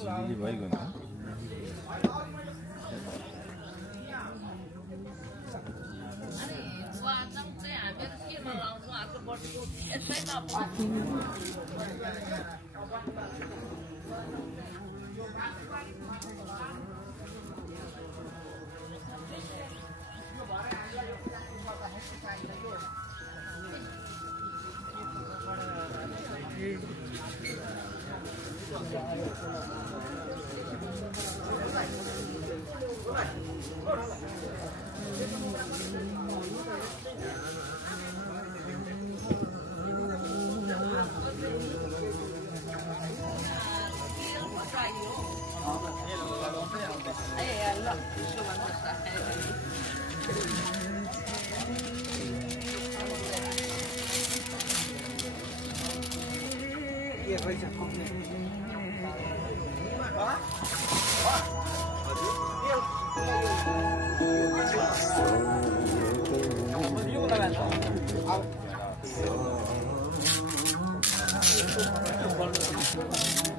झिलिली भइगयो नि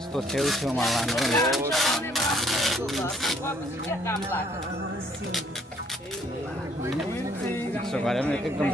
यस्तो छेउछेउमा लानु यसो गरेर एकदम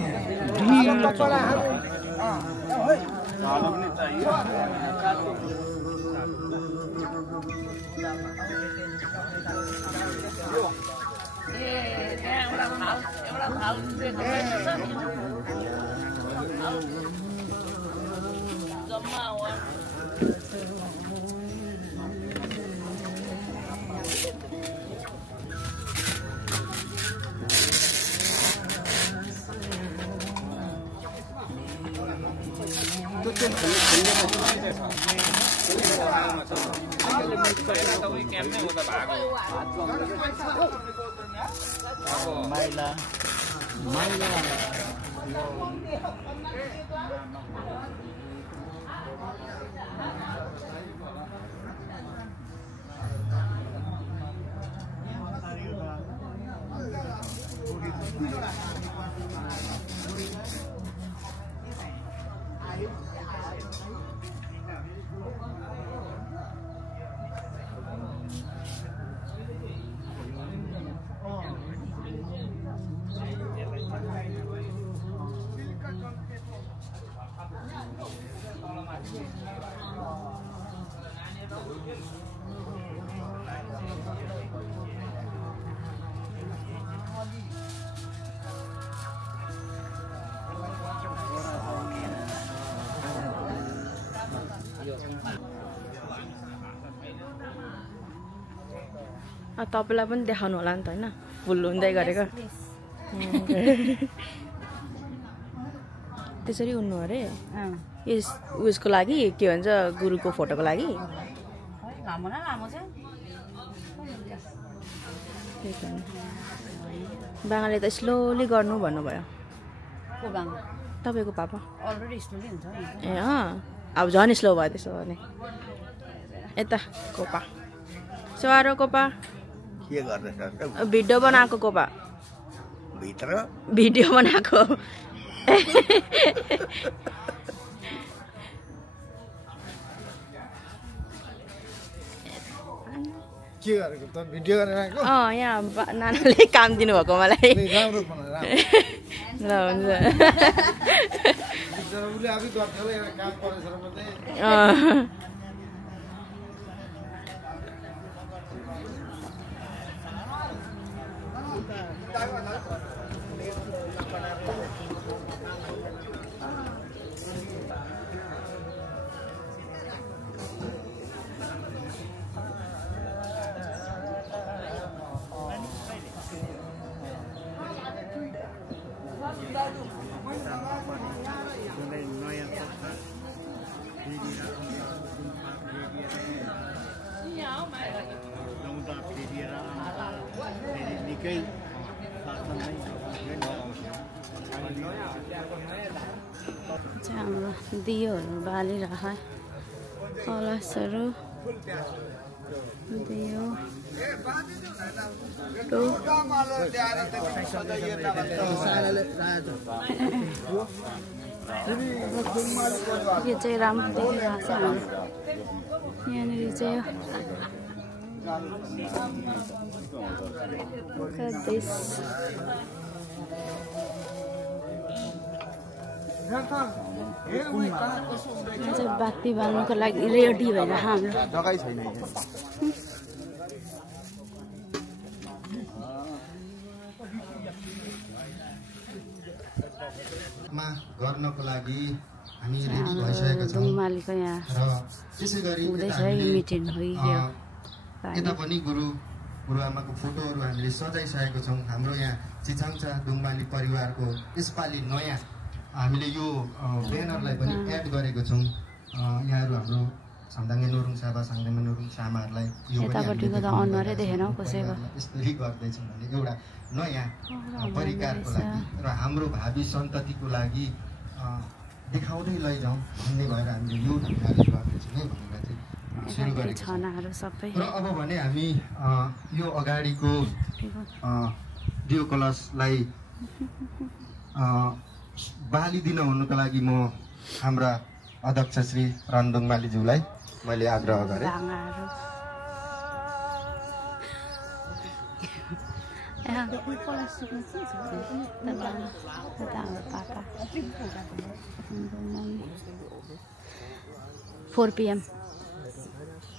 तपाईलाई पनि देखाउनु होला नि त हैन फुल हुँदै गरेको त्यसरी उड्नु अरे यस उसको लागि के भन्छ गुरुको फोटोको लागि लामो न लामो छ बाङाले त स्लोली गर्नु भन्नुभयो को बाङ तपाईको पापा अलरेडी स्लोली हुन्छ नि ए अब झन् स्लो भयो त्यसो भने यता कोपा सवारो कोपा के गर्दैछ भिडियो बनाएको कोपा भित्र भिडियो बनाएको के गरेको त भिडियो गरेर आएको यहाँ नानाले काम दिनु भएको मलाई राम्रो बनाएर ल हुन्छ उसले आफै गर्छ होला एउटा काम परेछ र मात्रै हाम्रो दियोहरू बालिरह कलशहरू दियो यो चाहिँ राम्रो देखिरहेको छ हाम्रो यहाँनिर चाहिँ बाती बाल्नुको लागि रेडी भएर हाम्रो जग्गै छैन गर्नको लागि हामी रेडी भइसकेका छौँ मालिकको यहाँ र त्यसै गरी मिटिङ भइयो यता पनि गुरुआमाको फोटोहरू हामीले सजाइसकेको छौँ। हाम्रो यहाँ चिचाङचा दुङमाली परिवारको यसपालि नयाँ हामीले यो ब्यानरलाई पनि एड गरेको छौँ। यहाँहरू हाम्रो छम्दाङ्गे नोरुङ साबा साङदाङ्गे नोरुङ सामाहरूलाई यो यतापट्टिको त अनुहारै देखेन कसैको यसरी गर्दैछौँ भने एउटा नयाँ परिकारको लागि र हाम्रो भावी सन्ततिको लागि देखाउँदै लैजाउँ भन्ने भएर हामीले यो ढङ्गले गर्दैछौँ है भनेर चाहिँ सुरु गरेको छनाहरू सबै र अब भने हामी यो अगाडिको दियो कलशलाई बालिदिन हुनुको लागि म हाम्रा अध्यक्ष श्री रन्दुङ मालीज्यूलाई मैले आग्रह गरेँ।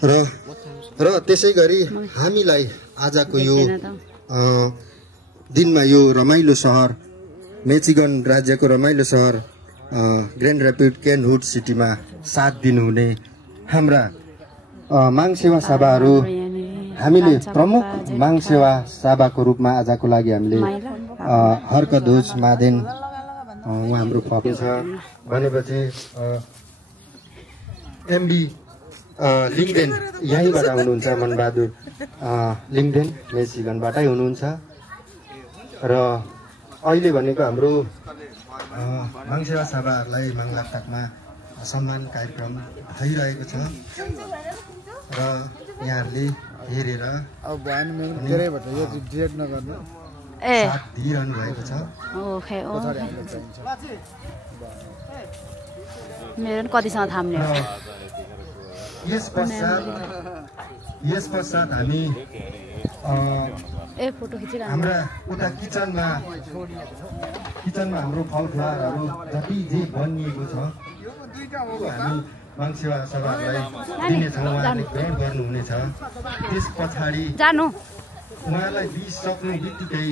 र त्यसै गरी हामीलाई आजको यो दिनमा यो रमाइलो सहर मिचिगन राज्यको रमाइलो सहर ग्रान्ड ऱ्यापिड केनहुड सिटीमा साथ दिनुहुने हाम्रा माङ सेवा सभाहरू हामीले प्रमुख माङ सेवा सभाको रूपमा आजको लागि हामीले हर्कध्वज मादेन उहाँ हाम्रो फपे छ भनेपछि एमबी लिङदेन यहीँबाट हुनुहुन्छ मनबहादुर लिङदेन मेसिगनबाटै हुनुहुन्छ र अहिले भनेको हाम्रो माङ सेवा सभाहरूलाई माङलाटाकमा सम्मान कार्यक्रम भइरहेको छ र यहाँहरूले हेरेर अब भएन धेरैबाट यो डिलेट नगर्नु साथ दिइरहनु भएको छ। मेरो कतिसँग थाम्ने यस पश्चात हामी फोटो खिचिरहनु हाम्रा उता किचनमा हाम्रो फलफुलहरू जति जे बनिएको छ हामी माङ सेवा सभाहरूलाई दिनेछौँ। उहाँले ग्रहण गर्नुहुनेछ। त्यस पछाडि उहाँलाई दिइसक्नु बित्तिकै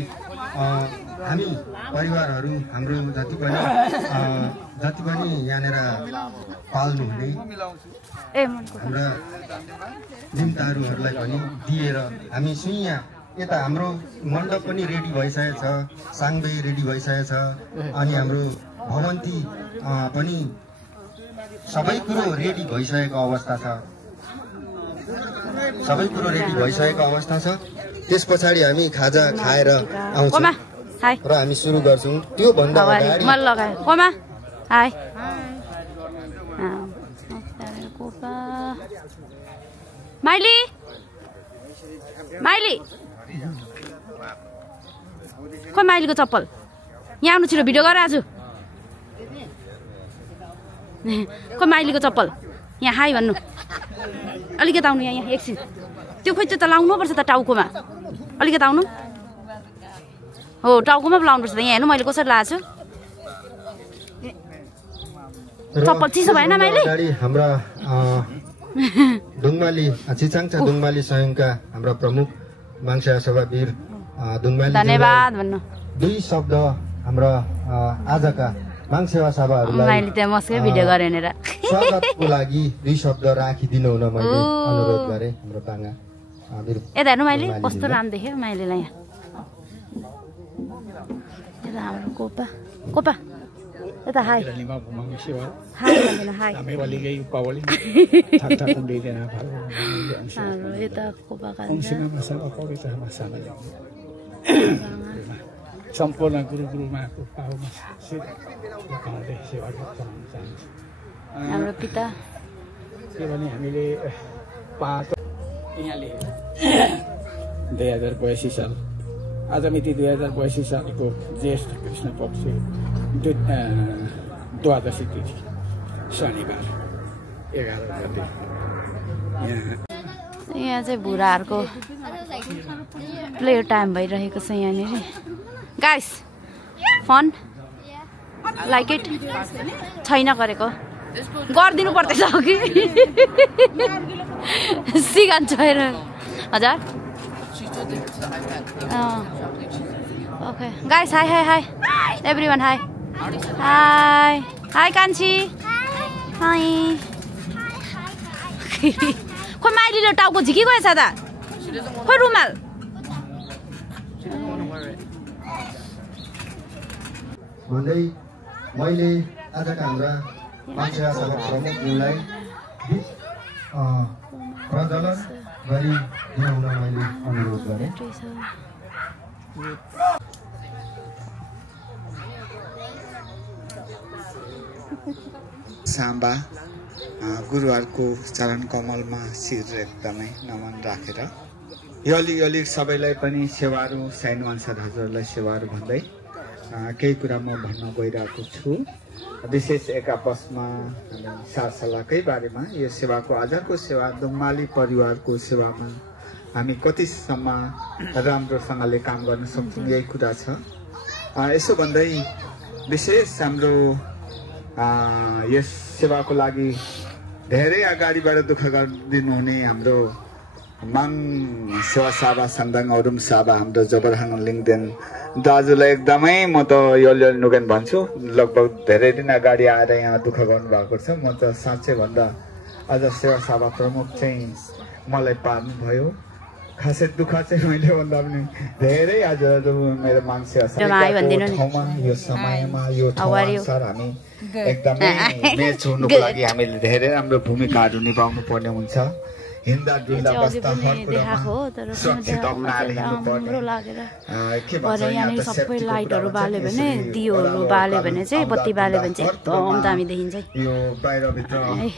हामी परिवारहरू हाम्रो जति पनि यहाँनिर पाल्नुहुने हाम्रा जिम्ताहरूलाई पनि दिएर हामी सुइया यता हाम्रो मण्डप पनि रेडी भइसकेको छ, साङबे रेडी भइसकेको छ, अनि हाम्रो भवन्ती पनि सबै कुरो रेडी भइसकेको अवस्था छ। त्यस पछाडि हामी खाजा खाएर आउँछौँ र हामी सुरु गर्छौँ। त्यो भन्दा अगाडि खोइ माइलीको चप्पल यहाँ आउनु छिटो भिडियो गर आज। खोइ माइलीको चप्पल यहाँ हाई भन्नु अलिकति आउनु यहाँ एकछिन। त्यो खोइ त्यो त लाउनु पर्छ त टाउकोमा अलिकति आउनु। हो टाउकोमा पो लाउनुपर्छ त। यहाँ हेर्नु मैले कसरी लाएको छु चप्पल चिसो भएन माइली। हाम्रा दुङमाली चिचाङचा दुङमाली संघका हाम्रा प्रमुख माङ सेवा सभा वीर दुङमाली धन्यवाद भन्नु। दुई शब्द हाम्रा आजका माङ सेवा सभाहरूलाई मैले त्यहाँ मस्कै भिडियो गरेन र स्वागतको लागि दुई शब्द राखिदिनु हुन मैले अनुरोध गरेँ। हाम्रो बाङ्गा यता हेर्नु माइली कस्तो राम्रो देख्यो माइलीलाई। यहाँ यता हाम्रो कोपा यता हाई हाई हाम्रो यता कोपाका सम्पूर्ण गुरुमाको पाउमा सेवा गर्न चाहन्छु। हाम्रो पिता के भने हामीले 5 यहाँले 2082 साल आज मिति 2082 सालको ज्येष्ठ कृष्ण पक्ष द्वादशी तिथि शनिबार 11 गते यहाँ चाहिँ बुढाहरूको प्ले टाइम भइरहेको छ यहाँनिर गाइस फन लाइक इट छैन गरेको गरिदिनु पर्दैछ कि सिगान छोएर हजुर okay guys high high high everyone high high high कान्छी हाई खोइ माइलीले टाउको झिकी गएछ त खोइ रुमाल भन्दै मैले आजका हाम्रा मान्छेका सभा प्रमुखलाई प्रज्वलन गरिदिन हुन मैले अनुरोध गरेँ। साम्बा गुरुहरूको चरण कमलमा शिर एकदमै नमन राखेर यो सबैलाई पनि सेवाहरू साइनो अनुसार हजुरलाई सेवाहरू भन्दै केही कुरा म भन्न गइरहेको छु। विशेष एक आपसमा सारसल्लाहकै बारेमा यो सेवाको आजको सेवा दुङमाली परिवारको सेवामा हामी कतिसम्म राम्रोसँगले काम गर्न सक्छौँ यही कुरा छ। यसो भन्दै विशेष हाम्रो यस सेवाको लागि धेरै अगाडिबाट दुःख गरिदिनु हुने हाम्रो माङ सेवा साबा सन्दाङ अरुम साबा हाम्रो जबरहाङ लिङदेन दाजुलाई एकदमै म त यो नुगेन भन्छु। लगभग धेरै दिन अगाडि आएर यहाँ दुःख गर्नुभएको छ। म त साँच्चै भन्दा अझ सेवा साबा प्रमुख चाहिँ मलाई पार्नुभयो। खासै दुःख चाहिँ मैले भन्दा पनि धेरै आज मेरो मान्छे ठाउँमा यो समयमा यो ठाउँअनुसार हामी एकदमै म्याच हुनुको लागि हामीले धेरै राम्रो भूमिकाहरू निभाउनु पर्ने हुन्छ। हिँड्दा डुल्दा बस्दा हर कुरामा सुरक्षित अपनाएर हिँड्नुपर्ने के भन्छ यहाँ त सबै लाइटहरू बाल्यो भने दियोहरू बाल्यो भने चाहिँ बत्ती बाल्यो भने चाहिँ एकदम दामी देखिन्छ। यो बाहिरभित्र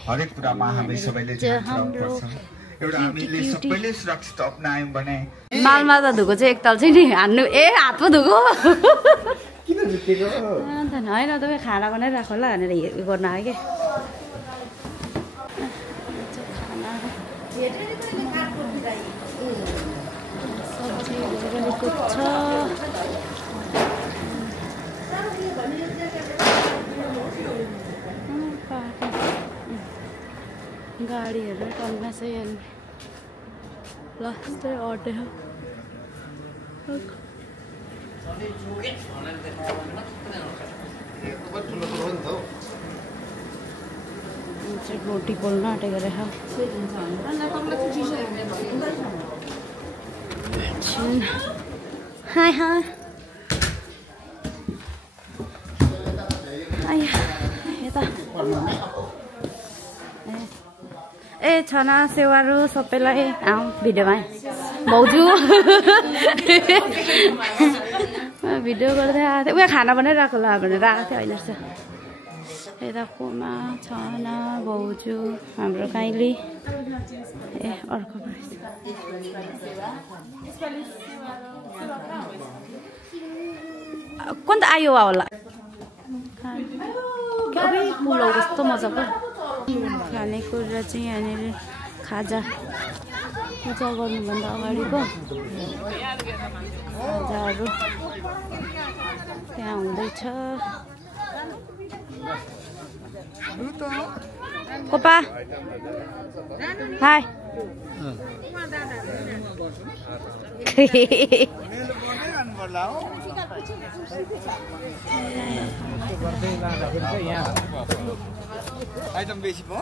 हरेक कुरामा हामी सबैले ध्यान दिनुपर्छ। एउटा हामीले सबैले सुरक्षित अपनायौँ भने मालमा त धुको चाहिँ एकताल चाहिँ नि हान्नु हात पो धुको किन झुकेको होइन तपाईँ खाना बनाइराख्नु होला भनेर गर्न आयो क्या। गाडीहरू टन्ना चाहिँ लास्टै अटे रोटी पोल्न आँटेको रहेछ। हाई हाई यता ए छना सेवाहरू सबैलाई भिडियोमा भाउजू भिडियो गर्दै आएको थिएँ उयो खाना बनाइरहेको होला भनेर आएको थियो अहिले चाहिँ यता कोमा छना भाउजू हाम्रो काइली ए अर्को कुन त आयो होला पुलाउ कस्तो मजाको खानेकुरा चाहिँ यहाँनिर खाजा पूजा गर्नुभन्दा अगाडिको खाजाहरू त्यहाँ हुँदैछ। कोपा हाई आइटम बेसी पो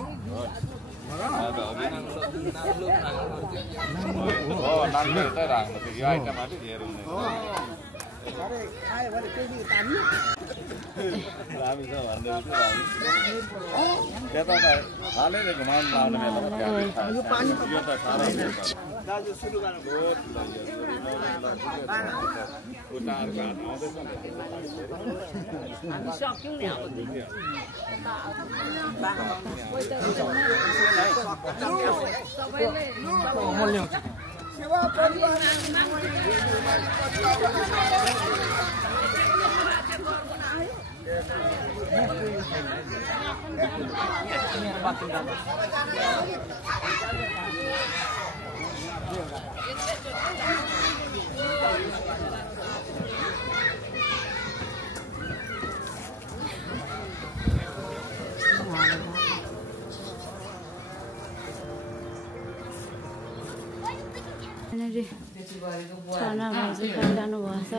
छाना भाउजू खाइरहनु भएको छ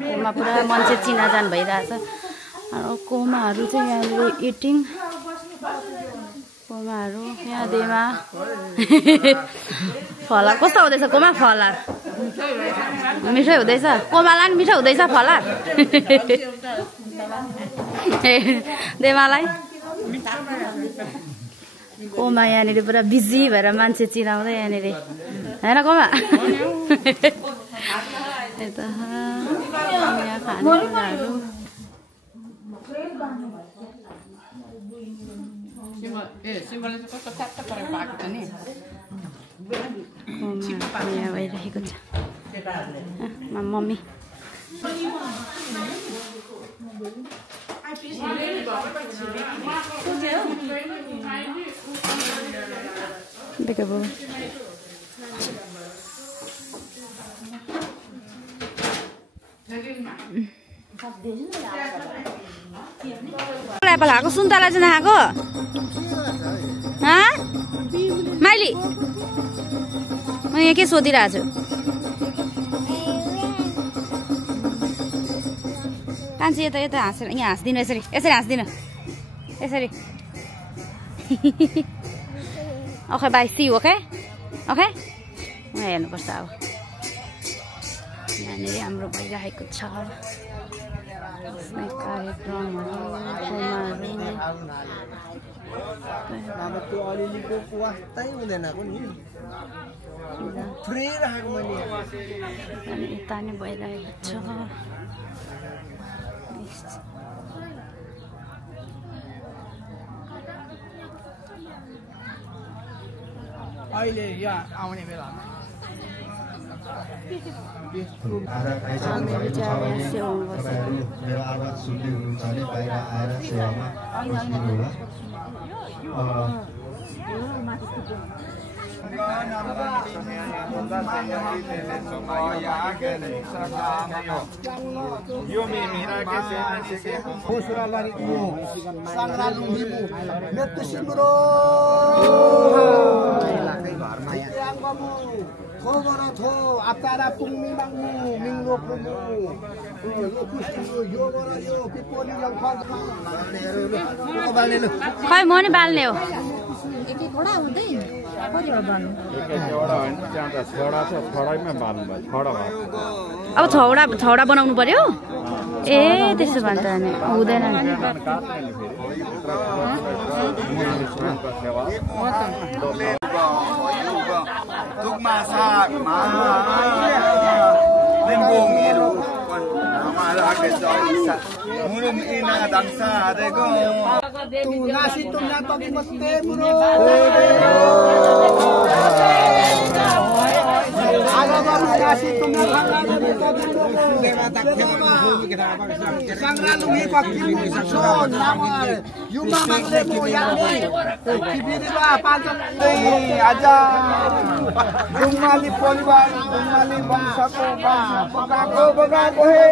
कोमा पुरा मान्छे चिनाजान भइरहेछ कोमाहरू चाहिँ यहाँनिर इटिङ कोमाहरू यहाँ देमा फलार कस्तो हुँदैछ कोमा फलार मिठै हुँदैछ कोमालाई पनि मिठो हुँदैछ फलार देमालाई कोमा यहाँनिर पुरा बिजी भएर मान्छे चिनाउँदै यहाँनिर होइन कोमा यता यहाँ खानेकुराहरू यहाँ भइरहेको छ मम्मी देखो एप्पल खाएको सुन्तला चाहिँ नखाएको माइली म यहाँ के सोधिरहेको छु कान्छी यता यता हाँसेर यहाँ हाँस्दिनु यसरी यसरी हाँस्दिनु यसरी okay bye see okay okay हेर्नुपर्छ अब यहाँनिर हाम्रो भइरहेको छ यता नै भइरहेको छ अहिले यहाँ आउने बेलामा मेरो आवाज सुन्दै हुनुहुन्छ भने बाहिर आएर सेवामा बस्दिनु होला खै म नि बाल्ने हो अब छौडा बनाउनु पर्यो ए त्यसो भन्छ नि हुँदैन बङ्गाली परिवार बङ्गाली वंशको बगाएको हे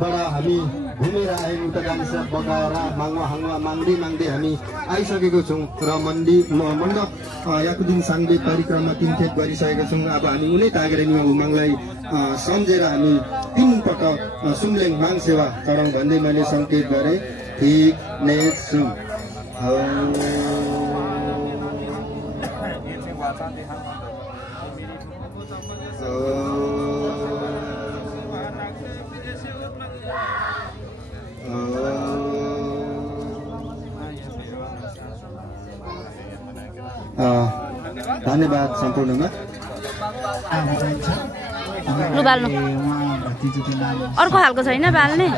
बाट हामी घुमेर आयौँ उता गाविस बगाएर माङ्वा माग्दै हामी आइसकेको छौँ र मण्डप याकुदिन साङ्गे परिक्रमा 3 खेप गरिसकेका छौँ। अब हामी उनै तागेर निमा उमाङलाई सम्झेर हामी 3 पटक सुम्लेङ माङ सेवा चढाउँ भन्दै मैले सङ्केत गरेँ। ठीक नै छु। धन्यवाद सम्पूर्णमा। लु बाल्नु अर्को खालको छैन बाल्ने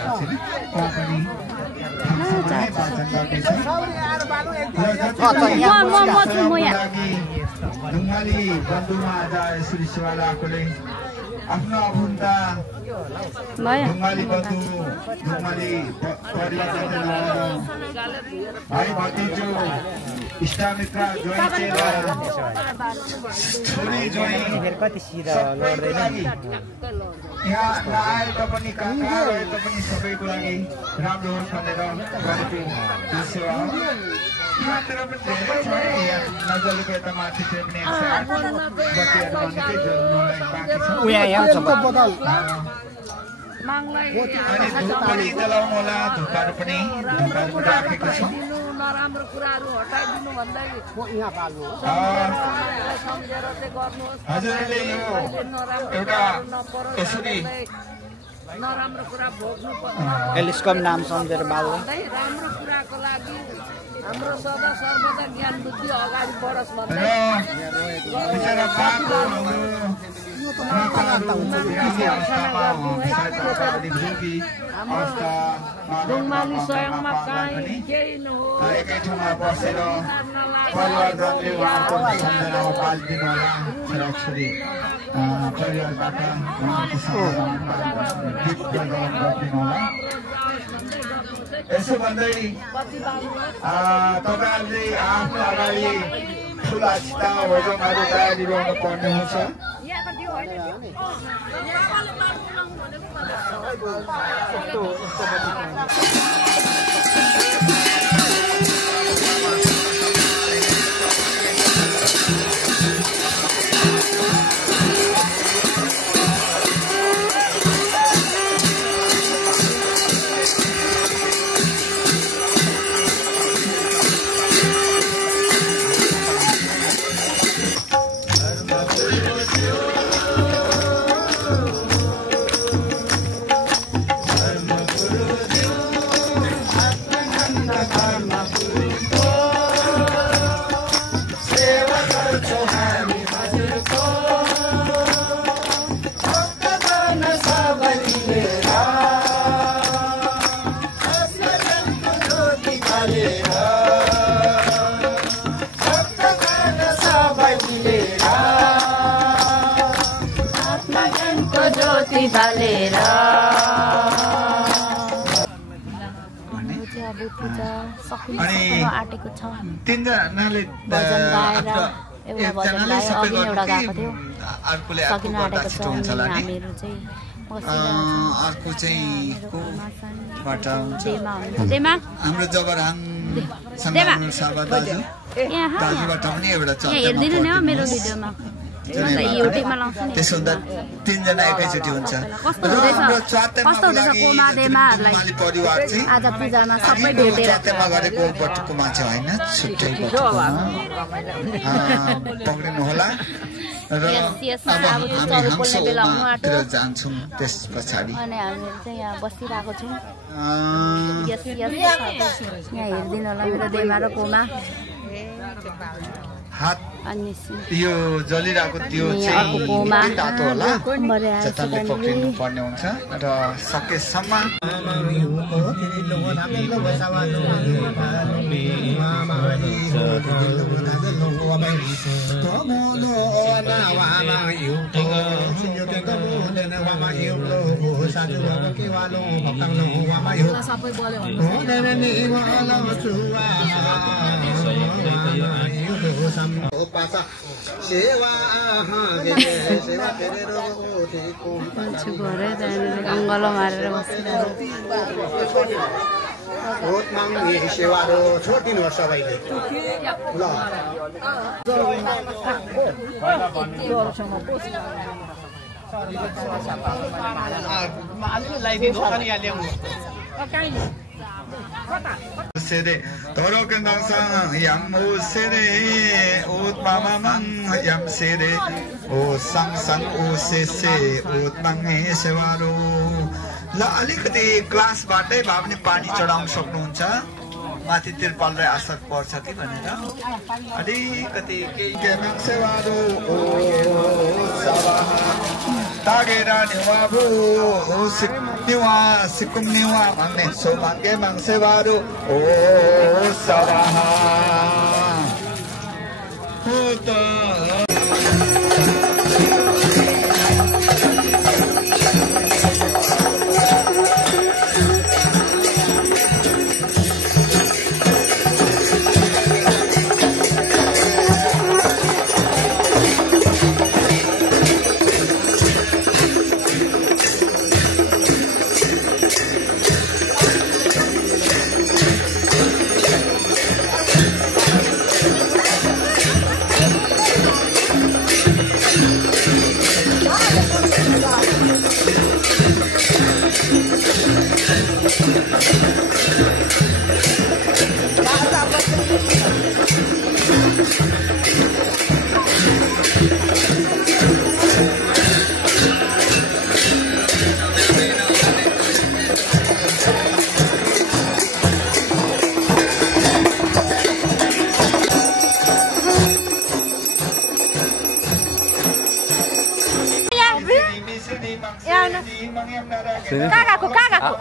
आफ्नो आफन्ता ढुङ्गाली बधु ढुङ्गाली भाइ भतिजो इष्टमित्र छोरी जोइ यहाँ नआए तापनि काका रहे तापनि सबैको लागि राम्रो होस् भनेर गरेको यो सेवा हो। यहाँतिर पनि धेरै छ यहाँ नजरको यता माथि चाहिँ पनि बत्तीहरू बनेकै जरुरी बाँकी छ। अनि धुप पनि जलाउनु होला। धुपाहरू पनि राखेको छ। नराम्रो कुराहरू हटाइदिनु भन्दै हजुरले यो एउटा यसरी नराम्रो कुरा भोग्नु टेलिस्कोप नाम सम्झेर बाल्नु राम्रो कुराको लागि हाम्रो सदा सर्वदा ज्ञान बुद्धि अगाडि बढोस् भन्दै ढुङ्गाली स्वयंमा काहीँ केही नहोस् एकै ठाउँमा बसेर परिवारजनले उहाँको सम्झनामा पालिदिनु होला। छोराछोरी परिवारबाट उहाँको सम्झनामा गीत गाउन गरिदिनु होला। यसो भन्दै तपाईँहरूले आफ्नो अगाडि ठुला छिटा भोजनहरू तयारी गर्नु पर्ने हुन्छ। आटेको छ तिनजनाले भजन गाएर एउटा भजन गायो अघि एउटा गाएको थियो सकिन आटेको छ। हामीहरू चाहिँ अर्को चाहिँ कोबाट देमा हाम्रो जबरहाङ सङ्गम साबा दाजु दाजुबाट पनि एउटा चर्चा हेर्दिनु नि मेरो भिडियोमा युट्युबमा लाउँछु नि। त्यसो हुँदा तिनजना एकैचोटि हुन्छ। कस्तो हुँदैछ कोमा देमाहरूलाई आज पूजामा सबै भेटेर चर्चामा गरेको बटुकोमा चाहिँ होइन छुट्टै बटुकोमा पक्रिनु होला। र अब हामी हम्सोतिर जान्छौँ त्यस पछाडि अनि हामीहरू चाहिँ यहाँ बसिरहेको छौँ। यहाँ हेरिदिनु होला मेरो देमा र कोमा हात यो जलिरहेको त्यो चाहिँ तातो होला जताले पक्रिनु पर्ने हुन्छ र सकेसम्म वामा हिउलो साजु अब के वालो भक्ताङ वामा हिउ सबै बोल्यो हो नेने वाला चुवा हिउलो सम हो पासा सेवा सेवा फेरेरो देखो मान्छे घरै जाने अङ्गलो मारेर बसिरहेको बहुत माग्ने सेवारो छोडिदिनु हो सबैले ल सेरे तोरो के नसा यम ओ सेरे उत मामा मंग यम सेरे ओ संग संग ओ से उत मंगे सेवारो ल अलिकति ग्लासबाटै भए पनि पानी चढाउन सक्नुहुन्छ माथि तिरपाललाई असर पर्छ कि भनेर अलिकति केही सेवारो ओ सवा तागेरा निवाबु ओ सिक्निवा सिकुम निवा भन्ने सौभाग्य माग सेवारो ओ सवा हो त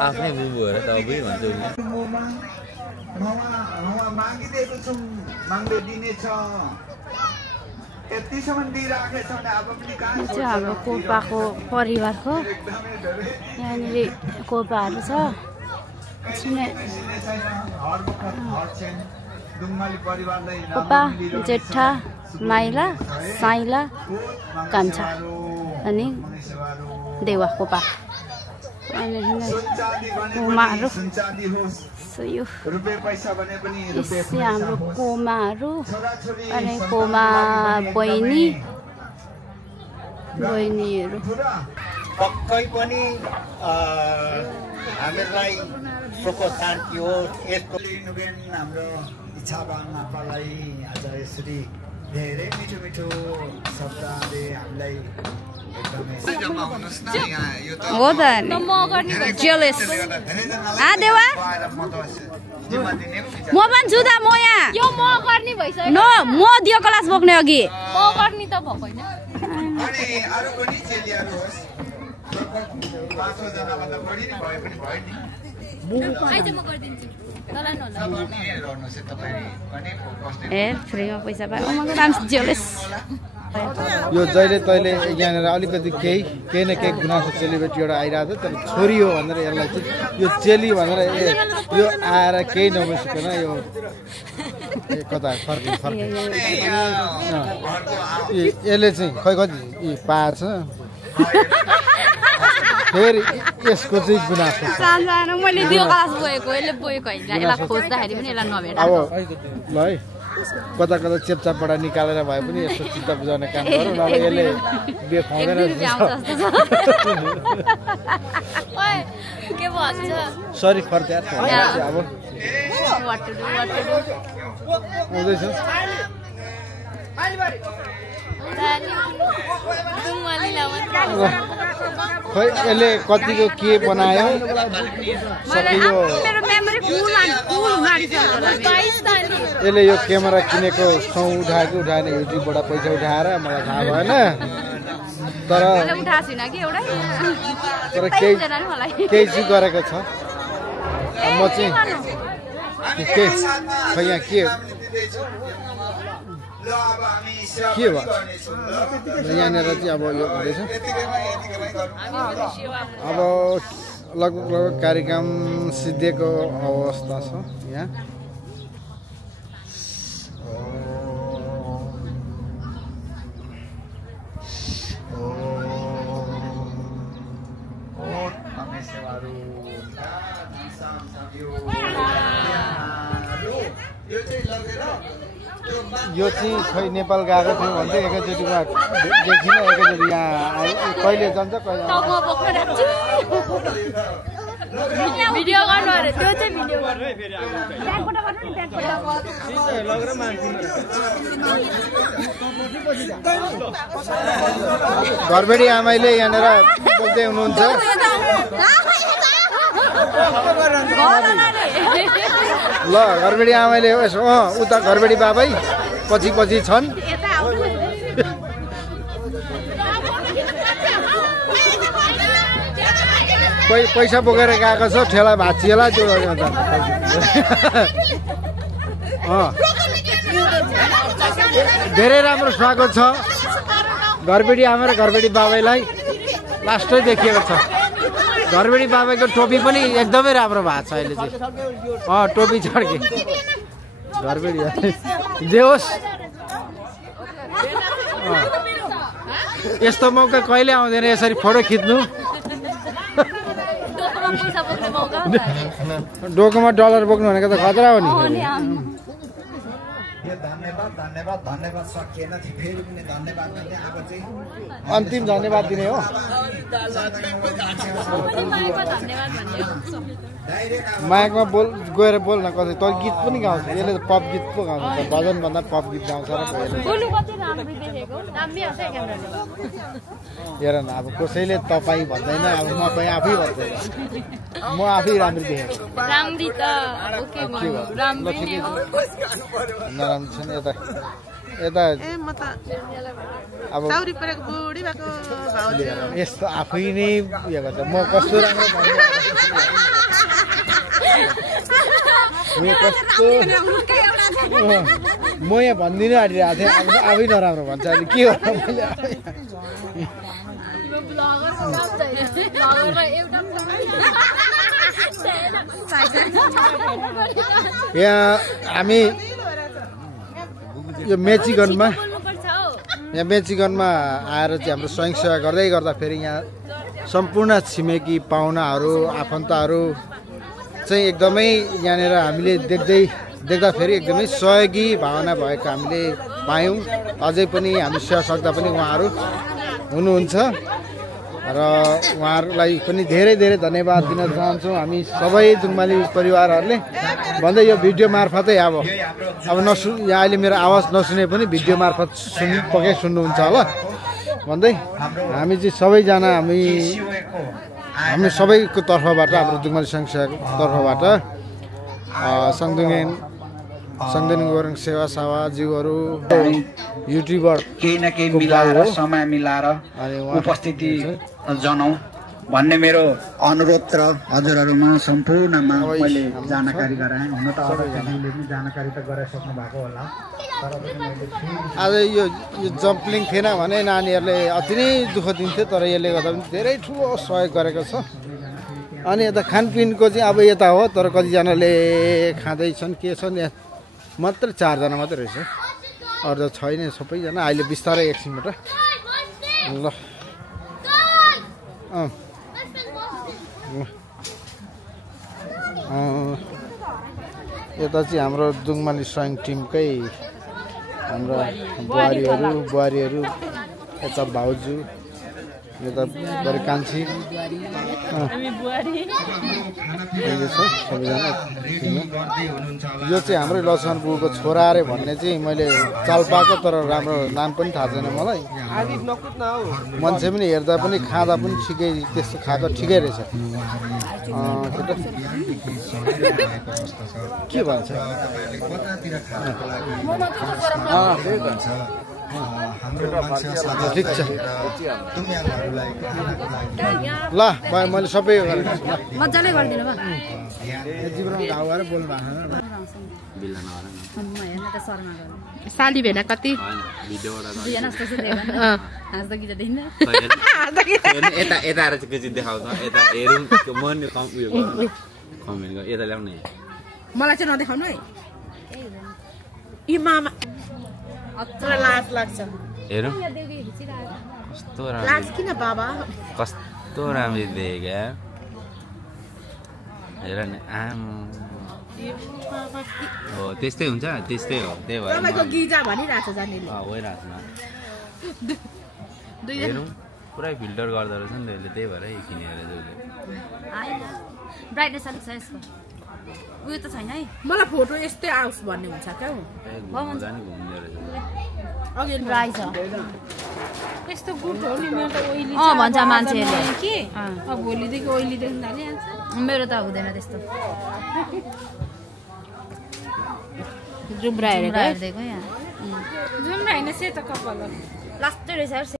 आफ्नै बुबुहरू त अबै भन्छ मागिदिएको छौँ माग्दै दिनेछ यतिसम्म दिइराखेछ भने अब पनि चाहिँ हाम्रो कोपाको परिवारको यहाँनिर कोपाहरू छ कोपा जेठा माइला साइला कान्छा अनि देवा कोपा कोमाहरू हाम्रो कोमाहरू अनि कोमा बहिनीहरू पक्कै पनि हामीलाई सुखो शान्ति हो यसको हाम्रो इच्छा बालमापालाई आज यसरी धेरै मिठो मिठो शब्दले हामीलाई हो त जेलस देवा म पनि छु त म यहाँ यो म गर्ने भइसक्यो न म दियो क्लास बोक्ने अघि म गर्ने त भएको हैन अनि अरु पनि चेलीहरु होस् 500 जना भन्दा बढी नै भए पनि भयो नि आइज म गर्दिन्छु तलाई नलाउनुहोस् तपाई पनि कष्ट ए फ्रीमा पैसा पाए म नाम जेलस यो जहिले तैले यहाँनिर अलिकति केही न केही गुनासो चेलीबेटी एउटा आइरहेको छ तर छोरी हो भनेर यसलाई चाहिँ यो चेली भनेर यो आएर केही नबसिकन यो कता फर्किन्छ यसले चाहिँ खै कति पार्छ फेरि यसको चाहिँ गुनासो छ मैले दियो क्लास गएको यसले बोकेको हैन यसलाई खोज्दाखेरि पनि यसलाई नभेट्दा अब ल है कता कता चेपचापबाट निकालेर भए पनि यस्तो चित्त बुझाउने काम गरौँ नभए यसले बे खुवाउँदैन के भन्छ सरी फर्क्या अब आउँदैछ खै यसले कतिको के बनायो सबै यो यसले यो क्यामेरा किनेको 100 उठाएको उठाएन युट्युबबाट पैसा उठाएर मलाई थाहा भएन तर केही चाहिँ गरेको छ म चाहिँ खै यहाँ के के भयो यहाँनिर चाहिँ अब यो हुँदैछ अब लगभग कार्यक्रम सिद्धिएको अवस्था छ यहाँ यो चाहिँ खै नेपाल गएको थियो भने चाहिँ एकैचोटिमा देखिन एकैचोटि यहाँ कहिले जान्छ कहिले भिडियो गर्नु अरे त्यो चाहिँ भिडियो घरबेडी आमाइले यहाँनिर बोल्दै हुनुहुन्छ ल घरबेडी आमाइले यसो उता घरबेडी बाबै पछि पछि छन् पैसा बोकेर गएको छ ठेला भाँचिएला त्यो धेरै राम्रो स्वागत छ घरबेडी आमा र घरबेडी बाबैलाई लास्टै देखिएको छ घरबेडी बाबाको टोपी पनि एकदमै राम्रो भएको छ अहिले चाहिँ टोपी चढ्के घरबेडी जे होस् यस्तो मौका कहिले आउँदैन यसरी फोटो खिच्नु डोकोमा डलर बोक्नु भनेको त खतरा हो नि अन्तिम धन्यवाद दिने हो माइकमा बोल गएर बोल्न कसै तँ गीत पनि गाउँछ यसले त पप गीत पो गाउँछ भजन भन्दा पप गीत गाउँछ र हेर न अब कसैले तपाईँ भन्दैन अब म पनि आफै भन्दैन म आफै राम्रो देखेको नराम्रो छैन यता यता अब यस्तो आफै नै उयो गर्छ म कस्तो राम्रो म यहाँ भनिदिनु आँटिरहेको थिएँ आफै नराम्रो भन्छ अहिले के हो यहाँ हामी यो मेचीगञ्जमा आएर चाहिँ हाम्रो स्वयंसेवा गर्दै गर्दाखेरि यहाँ सम्पूर्ण छिमेकी पाहुनाहरू आफन्तहरू चाहिँ एकदमै यहाँनिर हामीले देख्दाखेरि एकदमै सहयोगी भावना भएको हामीले पायौँ अझै पनि हामी सेवा सक्दा पनि उहाँहरू हुनुहुन्छ र उहाँहरूलाई पनि धेरै धेरै धन्यवाद दिन चाहन्छौँ हामी सबै जुङ्माली परिवारहरूले भन्दै यो भिडियो मार्फतै अब यहाँ अहिले मेरो आवाज नसुने पनि भिडियो मार्फत पक्कै सुन्नुहुन्छ होला भन्दै हामी चाहिँ सबैजना हामी सबैको तर्फबाट हाम्रो जुङ्माली संस्थाको तर्फबाट सङ्गदेन गुरुङ सेवा सावाजीहरू युट्युबर केही न केही मिलाएर समय मिलाएर उपस्थिति जनाऊ भन्ने मेरो अनुरोध र हजुरहरूमा सम्पूर्णमा मैले जानकारी गराएँ हुन त अरूले पनि जानकारी त गराइसक्नु भएको होला आज यो जम्पलिङ थिएन भने नानीहरूले अति नै दुःख दिन्थ्यो तर यसले गर्दा पनि धेरै ठुलो सहयोग गरेको छ अनि यता खानपिनको चाहिँ अब यता हो तर कतिजनाले खाँदैछन् के छन् यहाँ मात्र 4 जना मात्रै रहेछ अरू त छैन सबैजना अहिले बिस्तारै एकछिनबाट ल यता चाहिँ हाम्रो जुङ्माली स्वयं टिमकै हाम्रो बुहारीहरू यता भाउजू यता बरे कान्छी सबैजना यो चाहिँ हाम्रै लक्ष्मण बुको छोरा अरे भन्ने चाहिँ मैले चाल पाएको तर राम्रो नाम पनि थाहा छैन मलाई मान्छे पनि हेर्दा पनि खाँदा पनि ठिकै त्यस्तो खाएको ठिकै रहेछ के भन्छ हाम्रो मान्छे साथी ठिक छ तुम्याङहरूलाई खानाको लागि ल भयो मैले सबै गरेको छु ल मजाले गरिदिनु भयो जीवनमा घाउ गरेर बोल्नु भएको साली भेना कति हाँस्दा कि देखिन्न यता यता आएर चाहिँ केजी देखाउँछ यता हेरौँ मन कम उयो कमेन्ट गर यता ल्याउनु मलाई चाहिँ नदेखाउनु है यी मामा अत्र लाज लाग्छ हेरौँ कस्तो राम्रो लाज किन बाबा कस्तो राम्रो देख्या हेर नि आम हो त्यस्तै हुन्छ त्यस्तै हो त्यही भएर तपाईँको गिजा भनिरहेको छ जानेले होइरहेको छ हेरौँ पुरै फिल्टर गर्दो रहेछ नि त यसले त्यही भएर किनेर होइन ब्राइटनेस अलिक छ यसको उयो त छैन है मलाई फोटो यस्तै आओस् भन्ने हुन्छ क्या मजा नि घुम्दो रहेछ अघि ड्राई छ यस्तो गुड हो नि मेरो त ओइली भन्छ मान्छेहरूले कि अब भोलिदेखि ओइली देख्न थालिहाल्छ मेरो त हुँदैन त्यस्तो जुम्रा हेरेको हेरेको यहाँ जुम्रा होइन सेतो कपाल लास्टै रहेछ